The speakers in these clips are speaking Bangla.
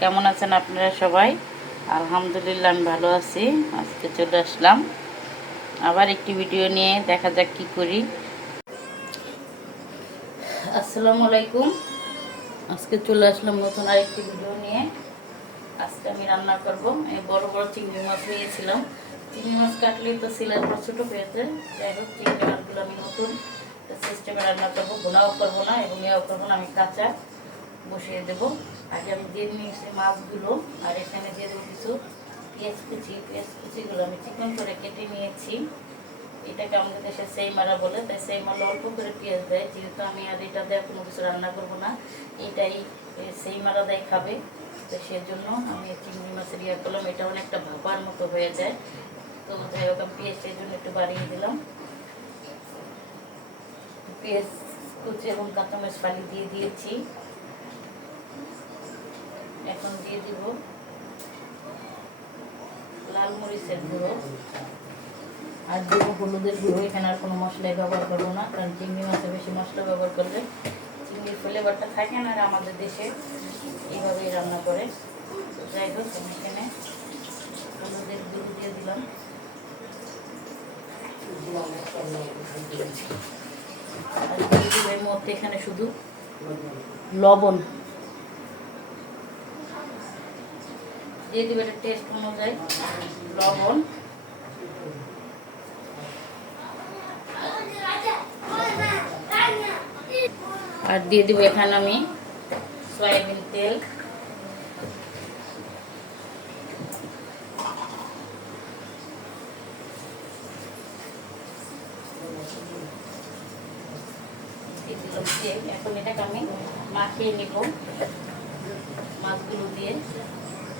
কেমন আছেন আপনারা সবাই? আলহামদুলিল্লাহ, আমি ভালো আছি। আজকে চলে আসলাম। আবার একটি ভিডিও নিয়ে দেখা যাক কি করি। আসসালামু আলাইকুম। আজকে চলে আসলাম নতুন আরেকটি ভিডিও নিয়ে। আজকে আমি রান্না করব। এই বড় বড় চিংড়ি মাছ নিয়েছিলাম। চিংড়ি মাছ কাটলেই তো সিলার পর ছোটো পেয়েছে যাই হোক, চিংড়ি মাছগুলো আমি নতুন সিস্টেমে রান্না করব। ভুনাও করব না এবং এও করব না, আমি কাঁচা। বসিয়ে দেব। আগে আমি দিয়ে নিয়েছি মাছগুলো আর এখানে দিয়ে দেবো কিছু পেঁয়াজ কুচি। পেঁয়াজ কুচিগুলো আমি চিকন করে কেটে নিয়েছি। এটাকে আমাদের দেশে সেই মারা বলে তাই সেই মারা অল্প করে পেঁয়াজ দেয়। যেহেতু আমি আর এটা দেয় কোনো কিছু রান্না করব না এটাই এ, সেই মারা দেয় খাবে। তো সেজন্য আমি চিংড়ি মাছের ইয়ে করলাম। এটা অনেকটা ভাবার মতো হয়ে যায়। তো যাই হোক আমি পেঁয়াজের জন্য একটু বাড়িয়ে দিলাম। পেঁয়াজ কুচি এবং কাঁচামরিচ ফালি দিয়ে দিয়েছি। এখন দিয়ে দিব লাল মরিচের গুঁড়ো। আর দেবো হলুদের গুঁড়ো, এখানে আর কোনো মশলাই ব্যবহার করব না, কারণ চিংড়ি মাছে বেশি মশলা ব্যবহার করলে চিংড়ির ফ্লেভারটা থাকে না আর আমাদের দেশে এইভাবেই রান্না করে। যাই হোক এখানে হলুদের গুঁড়ো দিয়ে দিলাম। আর এখানে শুধু লবণ। দিয়ে দিব এটা টেস্ট অনুযায়ী লবণ। আর দিয়ে দিব এখানে আমি সয়াবিন তেল। এখন এটাকে আমি মাখিয়ে নিব।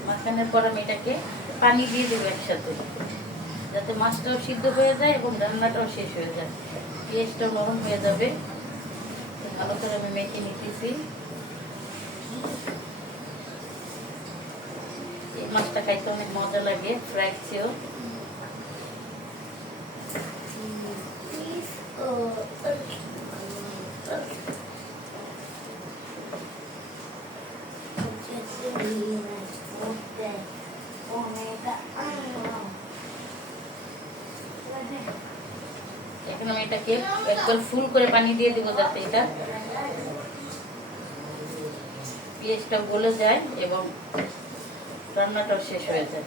মাখানোর পর আমি এটাকে পানি দিয়ে দেবো একসাথে, যাতে মাছটাও সিদ্ধ হয়ে যায় এবং রান্নাটাও শেষ হয়ে যায়। পেঁয়াজটাও নরম হয়ে যাবে। ভালো করে আমি মেখে নিতেছি। এই মাছটা খাইতে অনেক মজা লাগে ফ্রাই চেয়েও এখন আমি এটাকে একবার ফুল করে পানি দিয়ে দিব যাতে এটা পেঁয়াজটা গলে যায় এবং রান্নাটাও শেষ হয়ে যায়।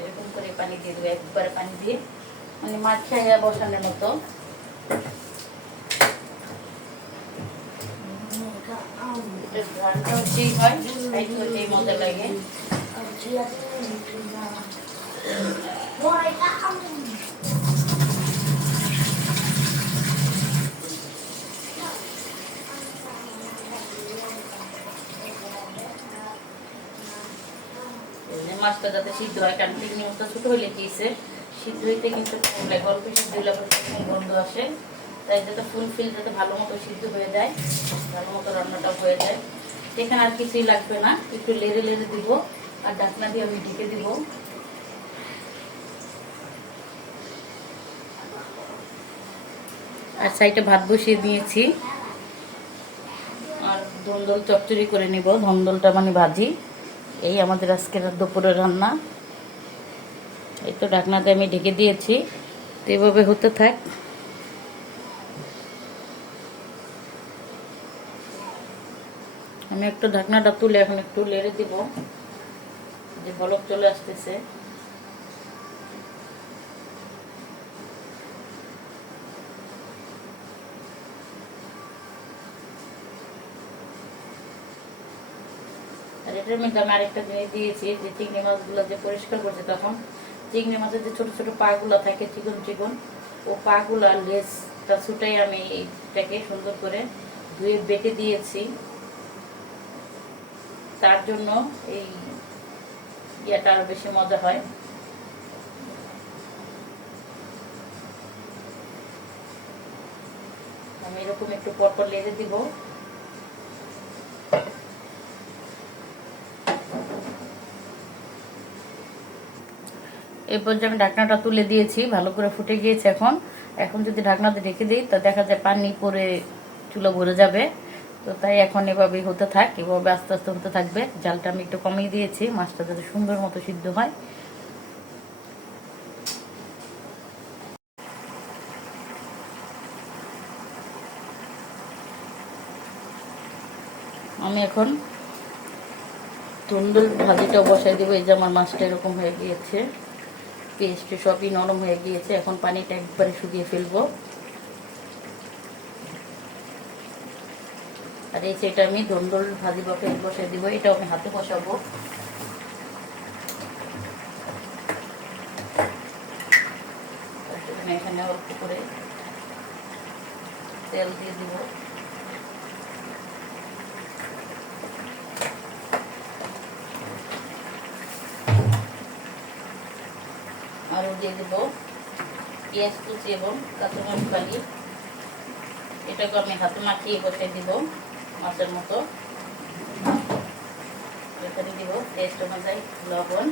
এরকম করে পানি দিয়ে দেবো, একবারে পানি দিয়ে। মানে মাছ বসানোর মতো। এটার ঘ্রাণটাও হয় মজা লাগে। মাছটা যাতে সিদ্ধ হয়, কারণ চিংড়ি মাছটা ছোট দিয়েছে সিদ্ধ হইতে কিন্তু কম লাগে, অল্প সিদ্ধ গন্ধ আসে। তাই যাতে যাতে ভালো মতো সিদ্ধ হয়ে যায়, ভালো মতো রান্নাটাও হয়ে যায়। এখানে আর কিছুই লাগবে না, একটু লেড়ে লেড়ে দিব, আর ঢাকনা দিয়ে আমি ঢেকে দিব। আর সাইডে ভাত বসিয়ে দিয়েছি। আর ধন্দল চচ্চড়ি করে নিব ধন্দলটা মানে ভাজি। এই আমাদের আজকের দুপুরের রান্না। এই তো ডাকনাতে আমি ঢেকে দিয়েছি। তো এভাবে হতে থাক। আমি একটু ঢাকনাটা তুলে এখন একটু লেড়ে দিব। যে বলক চলে আসতেছে। এটার মধ্যে আমি আরেকটা জিনিস দিয়েছি, যে চিংড়ি মাছগুলো যে পরিষ্কার করছে তখন, চিংড়ি মাছের যে ছোট ছোট পাগুলো থাকে, চিকন চিকন, ও পাগুলো আর লেজটা ছুটাই আমি এইটাকে সুন্দর করে ধুয়ে বেটে দিয়েছি। তার জন্য এই ইয়াটা আরও বেশি মজা হয়। আমি এরকম একটু পরপর লেগে দিব। এই পর্যায়ে আমি ঢাকনাটা তুলে দিয়েছি, ভালো করে ফুটে গিয়েছে এখন। এখন যদি ঢাকনাতে রেখে দিই, তা দেখা যায় পানি পরে চুলো ভরে যাবে। তো তাই এখন এভাবেই হতে থাক, এভাবে আস্তে আস্তে হতে থাকবে। জালটা আমি একটু কমিয়ে দিয়েছি, মাছটা যাতে সুন্দর মতো সিদ্ধ হয়। আমি এখন তন্দুর ভাজিটা বসাই দেবো, এই যে আমার মাছটা এরকম হয়ে গিয়েছে। পেস্ট সবই নরম হয়ে গিয়েছে। এখন পানিটা একবারে শুকিয়ে ফেলব। আর এই সেটা আমি ধন্দল ভাজি বসে বসাই দিব, এটাও আমি হাতে বসাবো। এখানে অল্প করে তেল দিয়ে দিব। দিয়ে দেবো। পেঁয়াজ কুচি এবং কাঁচামরিচ বালি। এটাকে আমি হাতে মাখিয়ে বসে দিব মাছের মতো। এখানে দিব টেস্ট অনুযায়ী লবণ।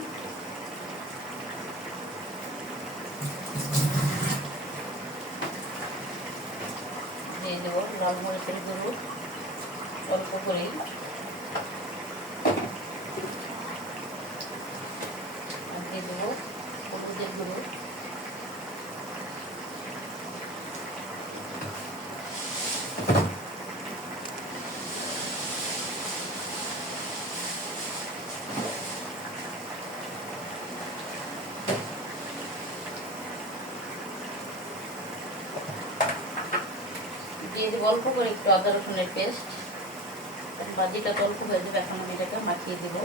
দিয়ে দেবো লাল মরিচের গুঁড়ো। অল্প করে আর দিয়ে দেবো হলুদের গুঁড়ো দিয়ে দেবো অল্প করে একটু আদা রসুনের পেস্ট ভাজিটা তো অল্প হয়ে যাবে এখন আমি এটাকে মাখিয়ে দেবো।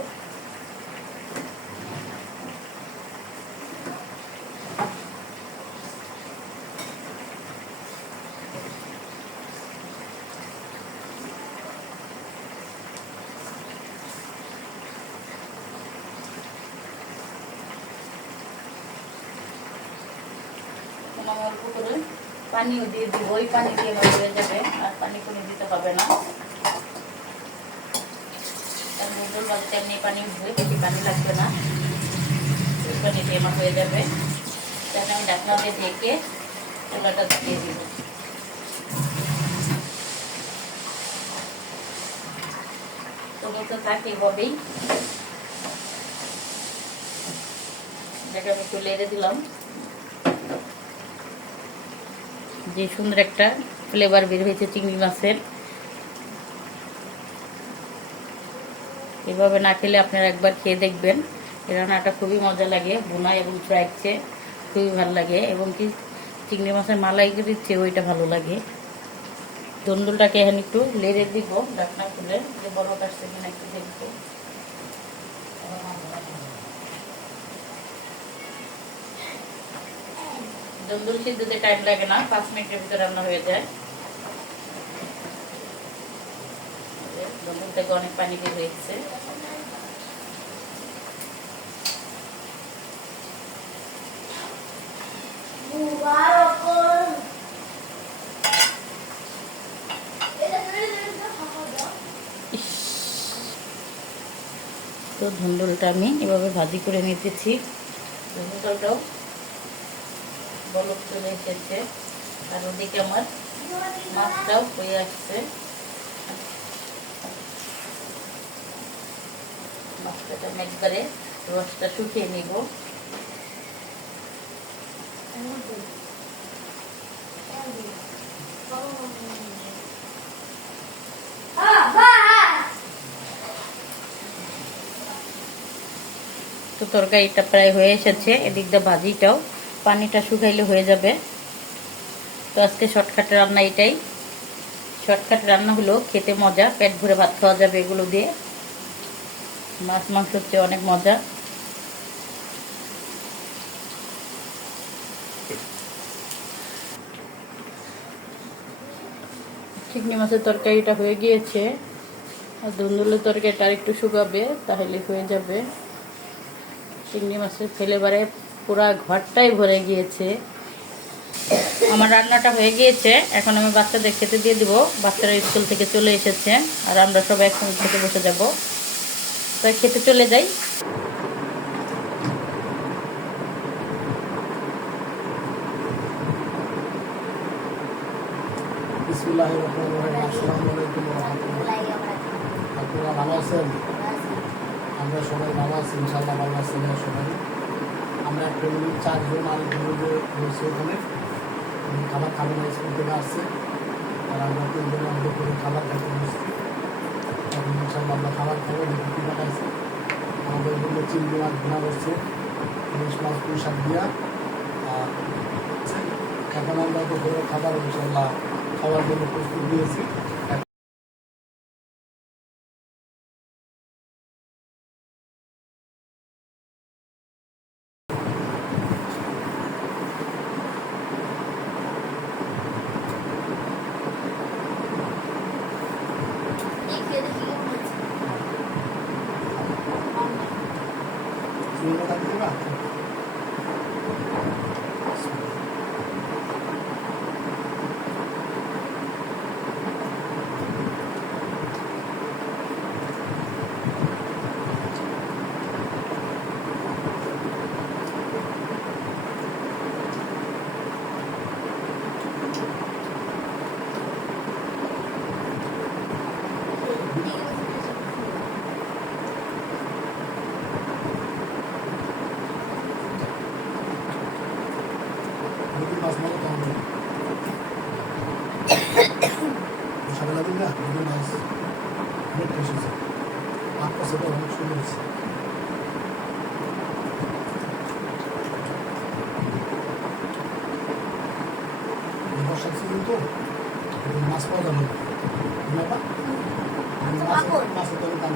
অল্প করে পানিও দিয়ে দিব, ওই পানি দিয়ে আমার হয়ে যাবে, আর পানি কোনো দিতে হবে না। আর নুডল বাজতে এমনি পানি উঠবে, বেশি পানি লাগবে না। ওই পানি দিয়ে আমার হয়ে যাবে। তাহলে আমি ঢাকনা দিয়ে ঢেকে চুলাটা দিয়ে দিব। তো বলতে থাক এইভাবেই আমি তুলে এনে দিলাম। যে সুন্দর একটা ফ্লেভার বের হয়েছে চিংড়ি মাছের। এভাবে না খেলে আপনারা একবার খেয়ে দেখবেন। এই রান্নাটা খুবই মজা লাগে, বোনা এবং ফ্রাইড চেয়ে খুবই ভালো লাগে এবং কি চিংড়ি মাছের মালাই দিচ্ছে ওইটা ভালো লাগে। তন্দুলটাকে এখানে একটু লেড়ে দিব ডাকনা খুলে, যে বড় কাটছে কিনা একটু দেখব। তন্দুল সিদ্ধতে টাইম লাগে না পাঁচ মিনিটের ভিতরে রান্না হয়ে যায়। থেকে অনেক পানি বের হয়েছে। তো ধুন্দুলটা আমি এভাবে ভাজি করে নিতেছি। ধুন্দুলটাও বলক চলে এসেছে আর ওদিকে আমার মাছটাও হয়ে আসছে। মাছটা একবারে রসটা শুকিয়ে নিব। তো তরকারিটা প্রায় হয়ে এসেছে। এদিক দিয়ে ভাজিটাও পানিটা শুকাইলে হয়ে যাবে। তো আজকে শর্টকাট রান্না এটাই। শর্টকাট রান্না হলো খেতে মজা, পেট ভরে ভাত খাওয়া যাবে এগুলো দিয়ে। মাছ, মাংস হচ্ছে অনেক মজা। চিংড়ি মাছের তরকারিটা হয়ে গিয়েছে। আর ধুন্দুলের তরকারিটা একটু শুকাবে, তাহলে হয়ে যাবে। চিংড়ি মাছের ফেলে ফেলেবারে পুরা ঘরটাই ভরে গিয়েছে। আমার রান্নাটা হয়ে গিয়েছে। এখন আমি বাচ্চাদের খেতে দিয়ে দিব। বাচ্চারা স্কুল থেকে চলে এসেছে আর আমরা সবাই একসঙ্গে খেতে বসে যাব। তাই খেতে চলে যাই। আপনারা ভালো আছেন? আমরা সবাই ভালো আছি ইনশাআল্লাহ ভালো আছি। সবাই আমরা ফ্যামিলির চারজন আর দুজনে রয়েছে ওখানে। খাবার খাবে না, স্কুল থেকে আসছে। আর আমরা তিনজন আমাদের করে খাবার খেতে বসছি। এখন ইনশাআল্লাহ আমরা খাবার খাব কী আছে আমাদের জন্য চিংড়ি মাছ ভুনা করছে, ইলিশ মাছ, পুঁই শাক দিয়া। আর এখন আমরা তো খাবার, ইনশাল্লাহ খাওয়ার জন্য প্রস্তুত দিয়েছি চিংড়িটা দিতে বা নদী মাছ মানে কেমন সকালে দিন না নদী মাছ অনেক ফ্রেশ হয়েছে আপনার সেটা অনেক সুন্দর হয়েছে বর্ষার সিজন তো মাছ পাওয়া যাবে না? মাছের দাম দাম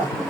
Guadalajara.